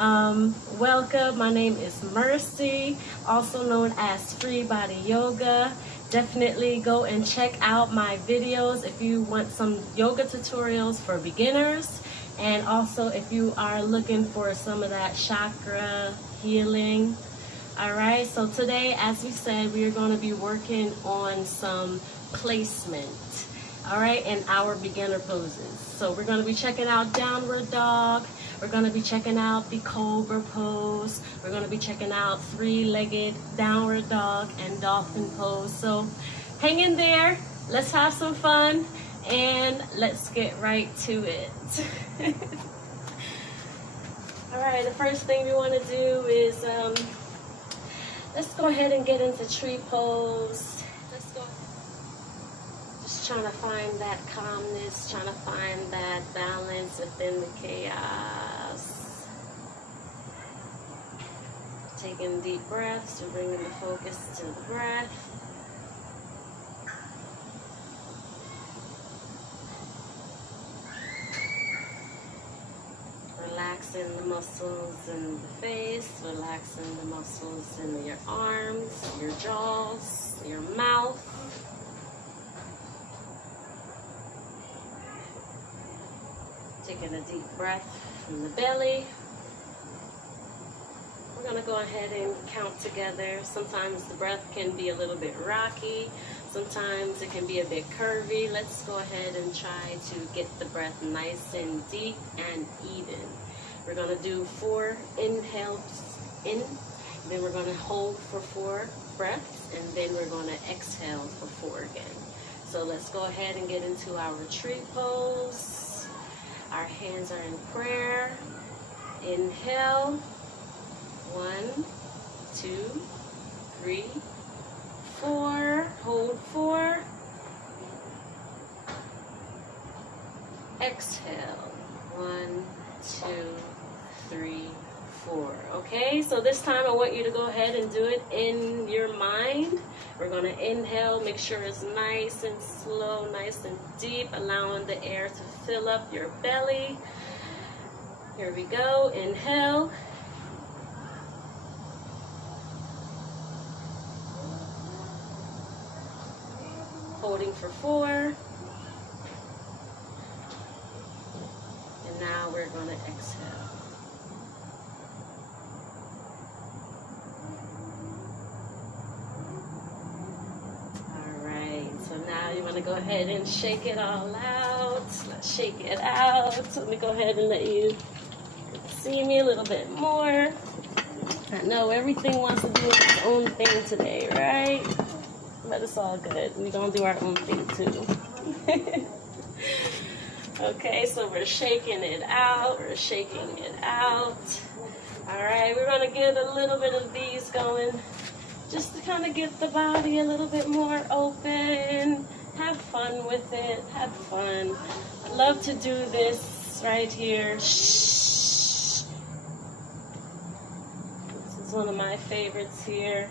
Welcome. My name is Mercy, also known as Free Body Yoga. Definitely go and check out my videos if you want some yoga tutorials for beginners, and also if you are looking for some of that chakra healing. All right, so today, as we said, we are going to be working on some placement, all right, in our beginner poses. So we're going to be checking out downward dog. We're going to be checking out the Cobra pose. We're going to be checking out three-legged downward dog and dolphin pose. So hang in there. Let's have some fun and let's get right to it. All right, the first thing we want to do is let's go ahead and get into tree pose. Let's go. Just trying to find that calmness, trying to find that balance within the chaos. Taking deep breaths, we're bringing the focus to the breath. Relaxing the muscles in the face, relaxing the muscles in your arms, your jaws, your mouth. Taking a deep breath from the belly. We're going to go ahead and count together. Sometimes the breath can be a little bit rocky. Sometimes it can be a bit curvy. Let's go ahead and try to get the breath nice and deep and even. We're going to do 4 inhales in, then we're going to hold for 4 breaths, and then we're going to exhale for 4 again. So let's go ahead and get into our tree pose. Our hands are in prayer. Inhale. 1, 2, 3, 4. Hold 4. Exhale. 1, 2, 3, 4. Okay, so this time I want you to go ahead and do it in your mind. We're going to inhale, make sure it's nice and slow, nice and deep, allowing the air to fill up your belly. Here we go. Inhale. Holding for 4. And now we're going to exhale. All right, so now you want to go ahead and shake it all out. Let's shake it out. So let me go ahead and let you see me a little bit more. I know everything wants to do its own thing today, right? But it's all good. We're going to do our own thing too. Okay, so we're shaking it out. We're shaking it out. All right, we're going to get a little bit of these going just to kind of get the body a little bit more open. Have fun with it. Have fun. I love to do this right here. Shh. This is one of my favorites here.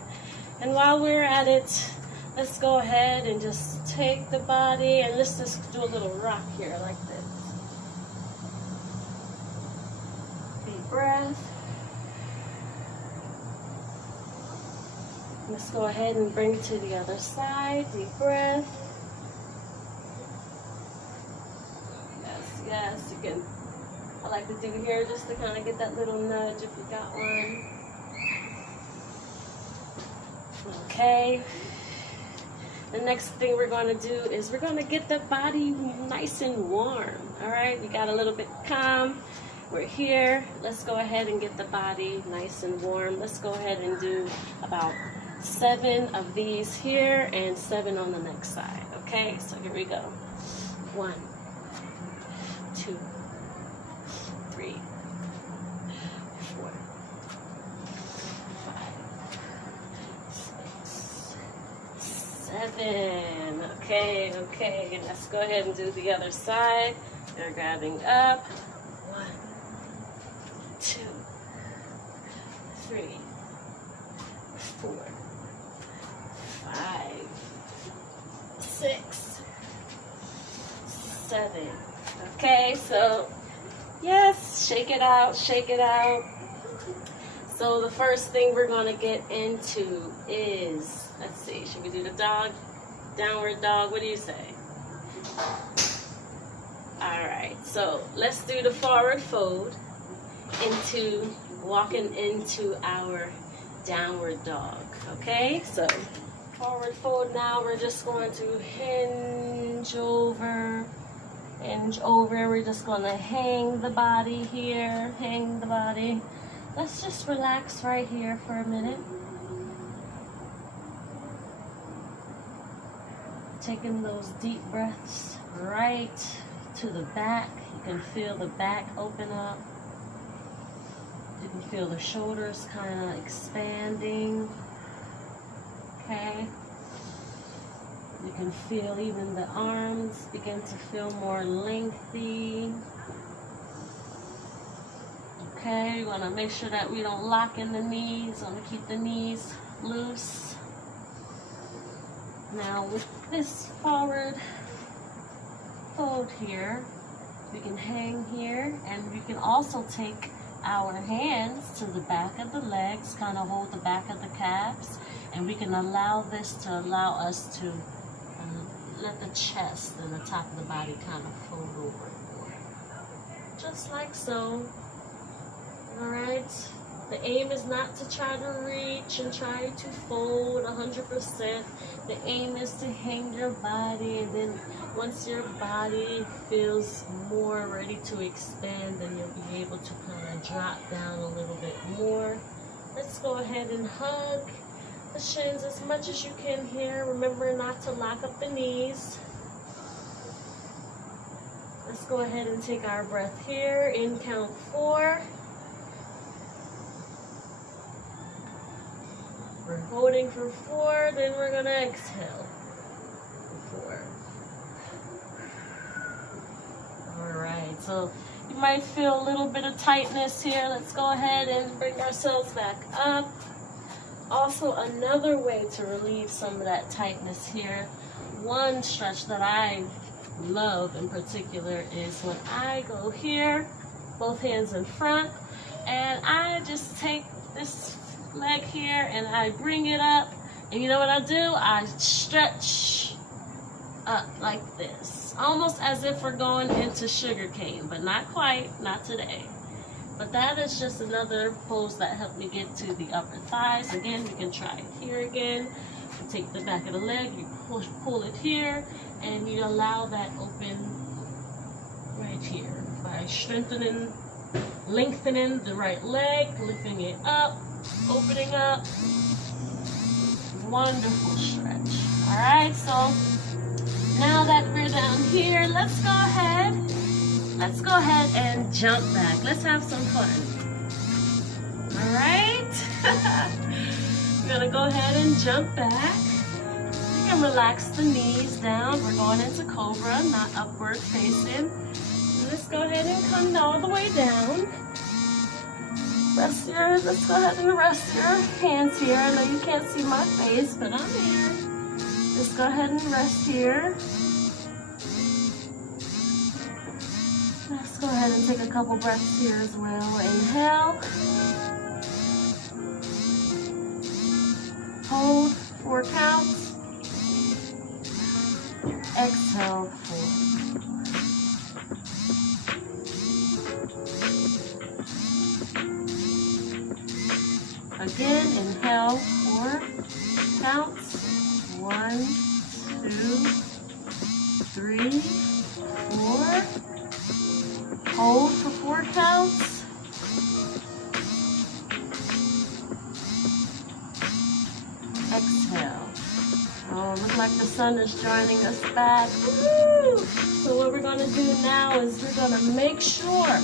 And while we're at it, let's go ahead and just take the body and let's just do a little rock here like this. Deep breath. Let's go ahead and bring it to the other side. Deep breath. Yes, yes, you can. I like to do here just to kind of get that little nudge if you got one. Okay. The next thing we're going to do is we're going to get the body nice and warm. All right, we got a little bit calm. We're here. Let's go ahead and get the body nice and warm. Let's go ahead and do about 7 of these here and 7 on the next side. Okay, so here we go. 1, 2, 3, 4, 5, 6, 7. Okay, okay. Let's go ahead and do the other side. They're grabbing up. 1, 2, 3, 4, 5, 6, 7. Okay, so yes, shake it out, shake it out. So the first thing we're gonna get into is, let's see, should we do the dog? Downward dog, what do you say? All right, so let's do the forward fold into walking into our downward dog, okay? So forward fold now, we're just going to hinge over. We're just gonna hang the body here, hang the body. Let's just relax right here for a minute. Taking those deep breaths right to the back. You can feel the back open up. You can feel the shoulders kind of expanding. Okay. You can feel even the arms begin to feel more lengthy. Okay, we want to make sure that we don't lock in the knees. Want to keep the knees loose. Now with this forward fold here, we can hang here, and we can also take our hands to the back of the legs, kind of hold the back of the calves, and we can allow this to allow us to let the chest and the top of the body kind of fold over. Just like so. Alright? The aim is not to try to reach and try to fold 100%. The aim is to hang your body, and then once your body feels more ready to expand, then you'll be able to kind of drop down a little bit more. Let's go ahead and hug the shins as much as you can here. Remember not to lock up the knees. Let's go ahead and take our breath here. In count 4. We're holding for 4, then we're gonna exhale for 4. Alright, so you might feel a little bit of tightness here. Let's go ahead and bring ourselves back up. Also, another way to relieve some of that tightness here, one stretch that I love in particular is when I go here, both hands in front, and I just take this leg here and I bring it up, and you know what I do? I stretch up like this, almost as if we're going into sugar cane, but not quite, not today. But that is just another pose that helped me get to the upper thighs. Again, you can try it here again. You take the back of the leg, you pull it here, and you allow that open right here by strengthening, lengthening the right leg, lifting it up, opening up. Wonderful stretch. All right, so now that we're down here, let's go ahead and jump back. Let's have some fun. All right. We're gonna go ahead and jump back. You can relax the knees down. We're going into Cobra, not upward facing. Let's go ahead and come all the way down. Let's go ahead and rest your hands here. I know you can't see my face, but I'm here. Just go ahead and rest here. Let's go ahead and take a couple breaths here as well. Inhale. Hold 4 counts. Exhale 4. Again, inhale 4 counts. 1, 2, 3, 4. Hold for 4 counts. Exhale. Oh, looks like the sun is joining us back. Woo! So what we're going to do now is we're going to make sure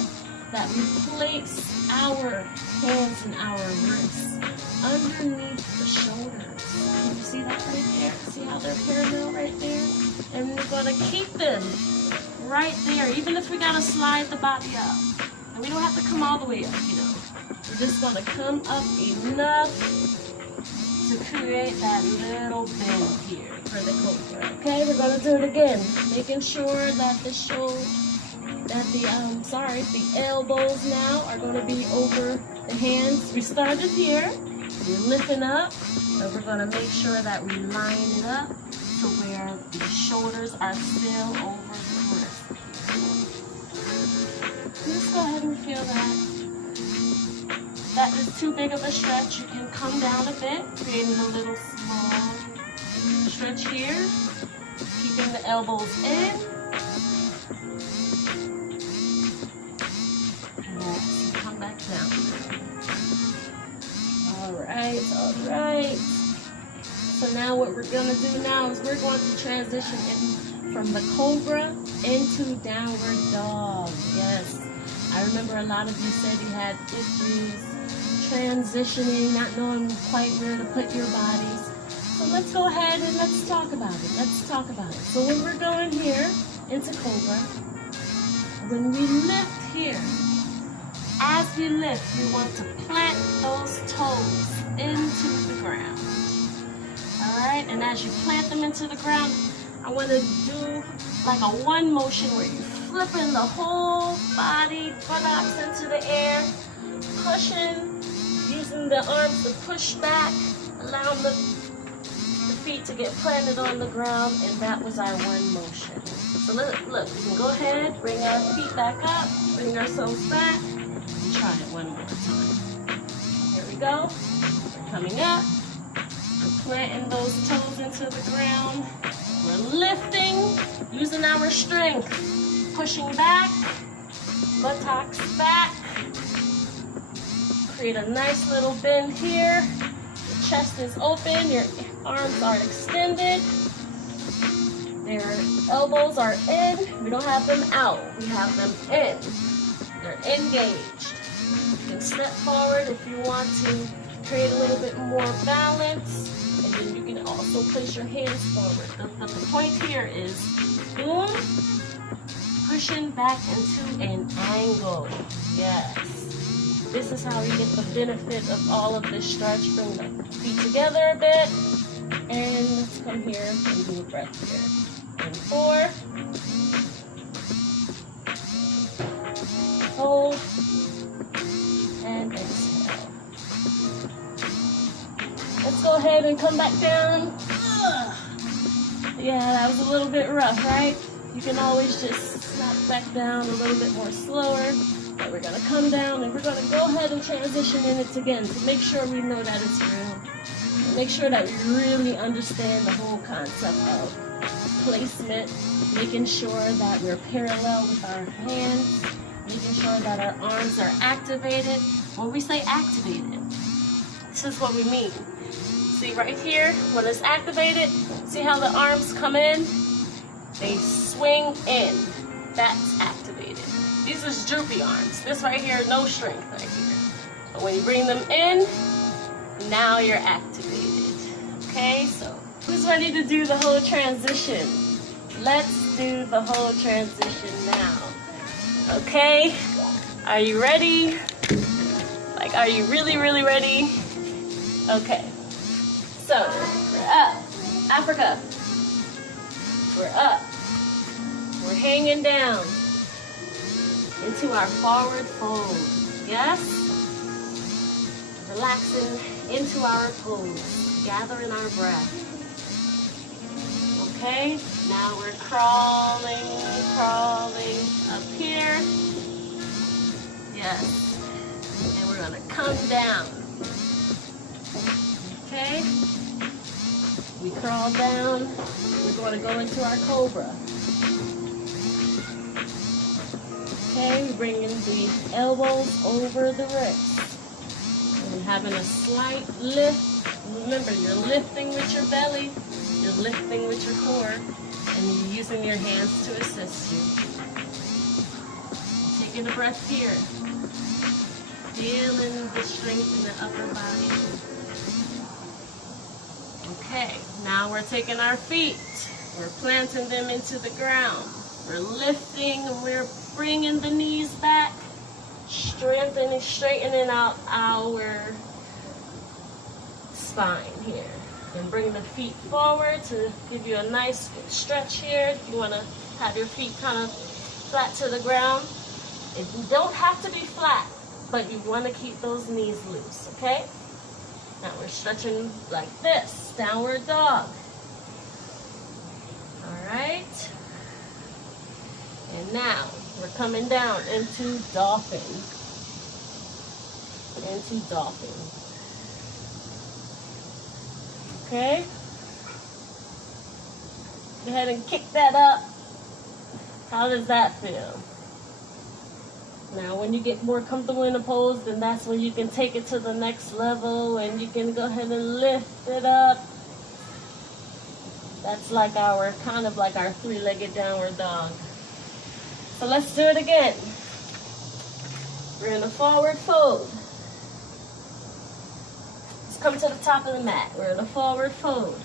that we place our hands and our wrists underneath the shoulders. You see that right there? See how they're parallel right there? And we're going to keep them right there, even if we got to slide the body up. And we don't have to come all the way up, you know. We're just going to come up enough to create that little bend here for the Cobra. Okay, we're going to do it again. Making sure that the that the elbows now are going to be over the hands. We started here, we're lifting up, and we're going to make sure that we line it up to where the shoulders are still over the wrist. Just go ahead and feel that. That is too big of a stretch. You can come down a bit, creating a little small stretch here, keeping the elbows in. Yes, come back down. All right. So now what we're gonna do now is we're going to transition in from the Cobra into downward dog. Yes, I remember a lot of you said you had issues transitioning, not knowing quite where to put your bodies. So let's go ahead and let's talk about it. So when we're going here into Cobra, when we lift here, as we lift, we want to plant those toes into the ground. All right, and as you plant them into the ground, I want to do like a one motion where you're flipping the whole body, buttocks into the air, pushing, using the arms to push back, allowing the feet to get planted on the ground, and that was our one motion. So look, we can go ahead, bring our feet back up, bring ourselves back, and try it one more time. Here we go. We're coming up. We're planting those toes into the ground. We're lifting, using our strength, pushing back, buttocks back. Create a nice little bend here. Your chest is open, your arms are extended. Their elbows are in. We don't have them out, we have them in. They're engaged. You can step forward if you want to create a little bit more balance. And then you can also place your hands forward. But the point here is boom, pushing back into an angle. Yes. This is how you get the benefit of all of this stretch. Bring the feet together a bit. And let's come here and do a breath here. And 4. Hold. And exhale. Let's go ahead and come back down. Yeah, that was a little bit rough, right? You can always just snap back down a little bit more slower. But we're gonna come down and we're gonna go ahead and transition in it again to make sure we know that it's real. Make sure that we really understand the whole concept of placement, making sure that we're parallel with our hands, making sure that our arms are activated. When we say activated, this is what we mean. See right here, when it's activated, see how the arms come in? They swing in. That's activated. These are droopy arms. This right here, no strength right here. But when you bring them in, now you're activated. Okay, so who's ready to do the whole transition? Let's do the whole transition now. Okay, are you ready? Like, are you really, really ready? Okay, so we're up. Africa. We're up. We're hanging down into our forward fold. Yes? Relaxing into our pose, gathering our breath. Okay, now we're crawling up here. Yes, and we're gonna come down. Okay, we crawl down, we're gonna go into our Cobra. Okay, we bring in the elbows over the wrists. And having a slight lift. Remember, you're lifting with your belly, you're lifting with your core, and you're using your hands to assist you. Taking a breath here. Feeling the strength in the upper body. Okay, now we're taking our feet. We're planting them into the ground. We're lifting and we're bringing the knees back, straightening out our spine here. And bring the feet forward to give you a nice stretch here. You want to have your feet kind of flat to the ground. It don't have to be flat, but you want to keep those knees loose, okay? Now we're stretching like this, downward dog. All right. And now we're coming down into dolphin. Into dolphin. Okay? Go ahead and kick that up. How does that feel? Now when you get more comfortable in the pose, then that's when you can take it to the next level and you can go ahead and lift it up. That's like our, kind of like our three-legged downward dog. So let's do it again. We're in a forward fold. Let's come to the top of the mat. We're in a forward fold.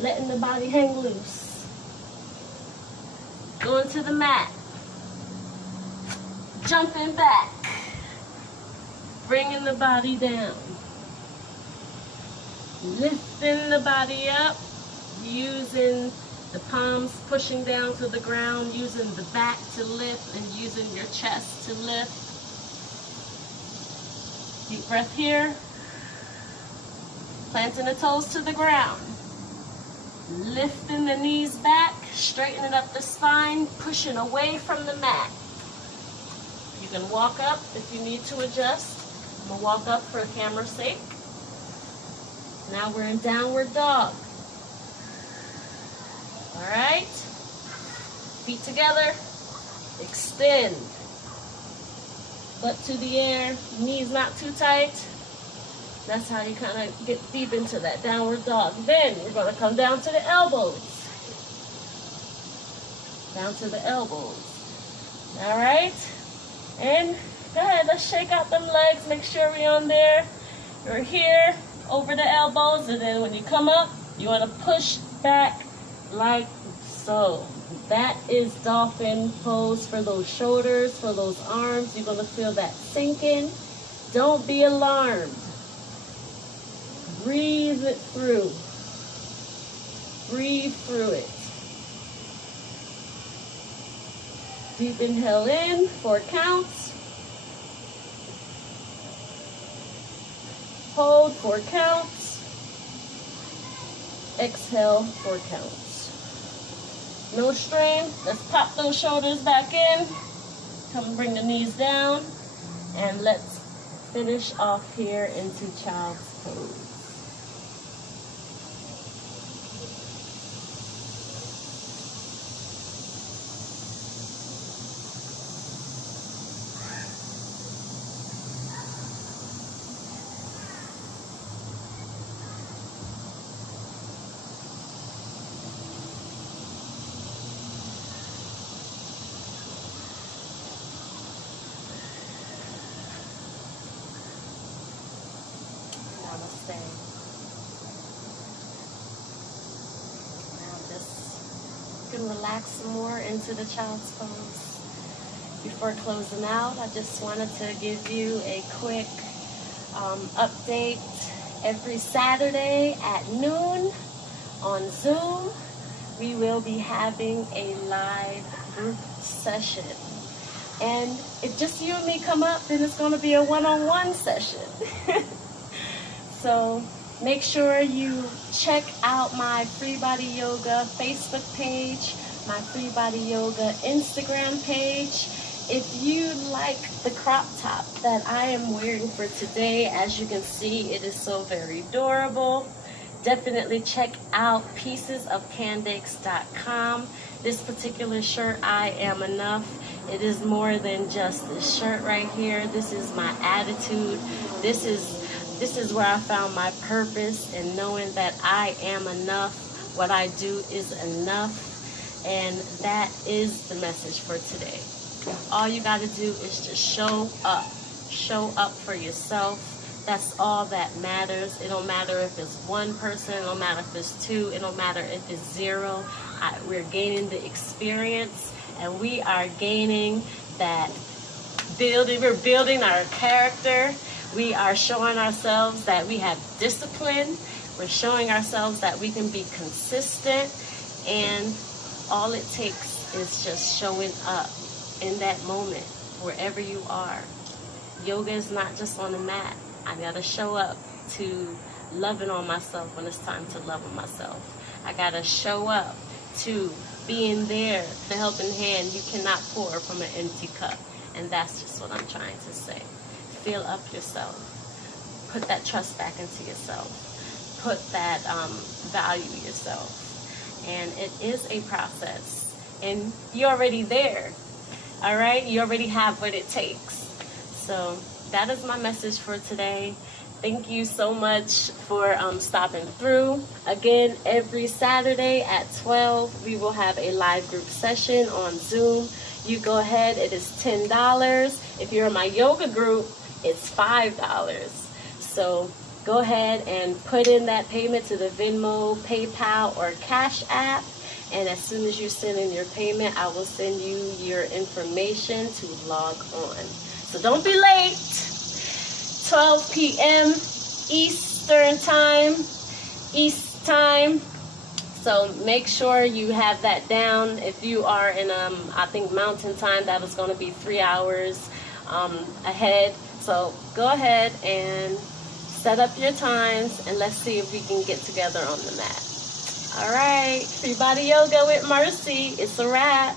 Letting the body hang loose. Going to the mat. Jumping back. Bringing the body down. Lifting the body up. Using the palms pushing down to the ground, using the back to lift and using your chest to lift. Deep breath here. Planting the toes to the ground. Lifting the knees back, straightening up the spine, pushing away from the mat. You can walk up if you need to adjust. I'm gonna walk up for camera's sake. Now we're in downward dog. All right, feet together, extend, butt to the air, knees not too tight. That's how you kind of get deep into that downward dog. Then we're gonna come down to the elbows. Down to the elbows. All right, and go ahead, let's shake out them legs, make sure we're on there. We're here, over the elbows, and then when you come up, you wanna push back like so. That is dolphin pose for those shoulders, for those arms. You're gonna feel that sinking. Don't be alarmed. Breathe it through. Breathe through it. Deep inhale in, 4 counts. Hold, 4 counts. Exhale, 4 counts. No strain. Let's pop those shoulders back in. Come bring the knees down. And let's finish off here into child's pose. Relax some more into the child's pose. Before closing out, I just wanted to give you a quick update. Every Saturday at noon on Zoom, we will be having a live group session. And if just you and me come up, then it's going to be a one-on-one session. So make sure you check out my Free Body Yoga Facebook page, my Free Body Yoga Instagram page. If you like the crop top that I am wearing for today, as you can see, it is so very adorable. Definitely check out piecesofcandex.com. This particular shirt, I Am Enough. It is more than just this shirt right here. This is my attitude. This is where I found my purpose in knowing that I am enough. What I do is enough. And that is the message for today. All you got to do is just show up. Show up for yourself. That's all that matters. It don't matter if it's one person. It don't matter if it's 2. It don't matter if it's 0. We're gaining the experience. And we are gaining that building. We're building our character. We are showing ourselves that we have discipline. We're showing ourselves that we can be consistent. And all it takes is just showing up in that moment, wherever you are. Yoga is not just on the mat. I gotta show up to loving on myself when it's time to love on myself. I gotta show up to being there, the helping hand. You cannot pour from an empty cup. And that's just what I'm trying to say. Fill up yourself. Put that trust back into yourself. Put that value yourself. And it is a process. And you're already there. All right? You already have what it takes. So that is my message for today. Thank you so much for stopping through. Again, every Saturday at 12, we will have a live group session on Zoom. You go ahead, it is $10. If you're in my yoga group, it's $5. So go ahead and put in that payment to the Venmo, PayPal, or Cash App. And as soon as you send in your payment, I will send you your information to log on. So don't be late. 12 p.m. Eastern time, East time. So make sure you have that down. If you are in, I think Mountain Time, that is going to be 3 hours ahead. So go ahead and set up your times, and let's see if we can get together on the mat. All right, Free Body Yoga with Mercy. It's a wrap.